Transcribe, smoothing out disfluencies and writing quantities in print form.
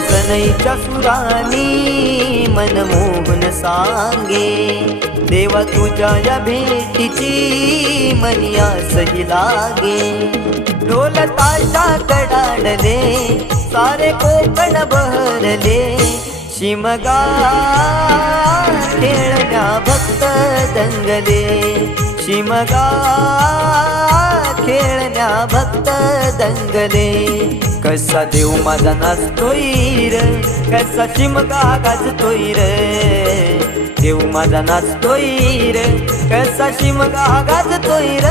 सनईच्या सुरानी मनमोहन सांगे, देवा तुझ्या या भेटीची मनी आसही लागे. ढोल ताशा कडाडले सारे कोकण बहरले, शिमगा खेळण्या भक्त दंगले, शिमगा खेळण्या भक्त दंगले. कसा देव माझा नाचतोय र, कसा शिमगा गाजतोय र, देव माझा नाचतोय र, कसा शिमगा गाजतोय र.